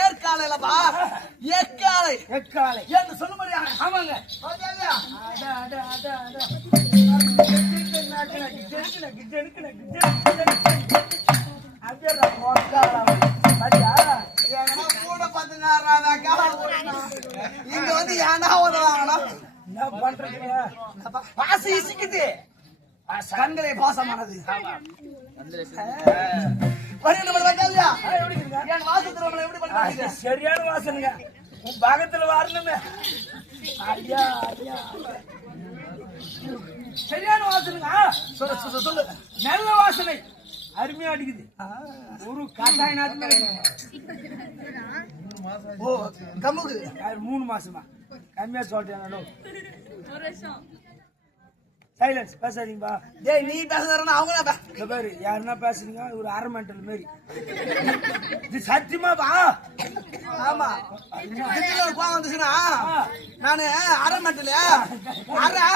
ஏற்காலைலப்பா எக்காலை எக்காலை என்று சொல்ல முடியாது. ஆமாங்க கூட இங்க வந்து ஏன்னா என்ன பண்றது பாசி இசிக்குது கண்களை பாசமானது சரியான வாசனுங்க உன் பாகத்துல வரணுமே ஐயா ஐயா சரியான வாசனுங்க சொல்லு நல்ல வாசனை அருமையா அடிக்குது ஒரு காட்டாய் நாட்டு ஓ கம்முக்கு 3 மாசமா கம்மியா சொல்றேன் சைலன்ஸ் பேசாதீங்கப்பா. டேய் நீ பேசுறனா அவங்களா பேரு யாருன்னா பேசுறீங்க ஒரு அரை மெண்டல் மாரி இது சத்தியமா பா. ஆமா ஒரு கோவம் வந்துச்சுன்னா நானு அரை மெண்டல் அரை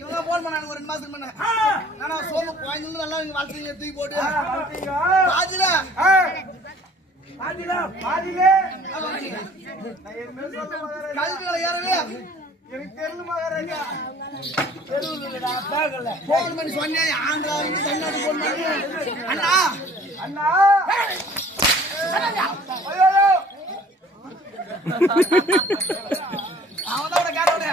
இவங்க போன் பண்ணாங்க ஒரு 2 மாசத்துக்கு முன்ன. நானா சோமு குழந்தைங்க நல்லா நீங்க வளர்த்தீங்க தூக்கி போட்டு பாதில பாதில பாதிலே கல்விகளை ஏறவே எனக்கு தெரியல மகாராஜா தெரியலடா பேகல போன் பண்ணி சொன்னேன் ஆந்திரா வந்து தமிழ்நாடு போன் பண்ணி அண்ணா அண்ணா ஐயோ அவனோட காரோட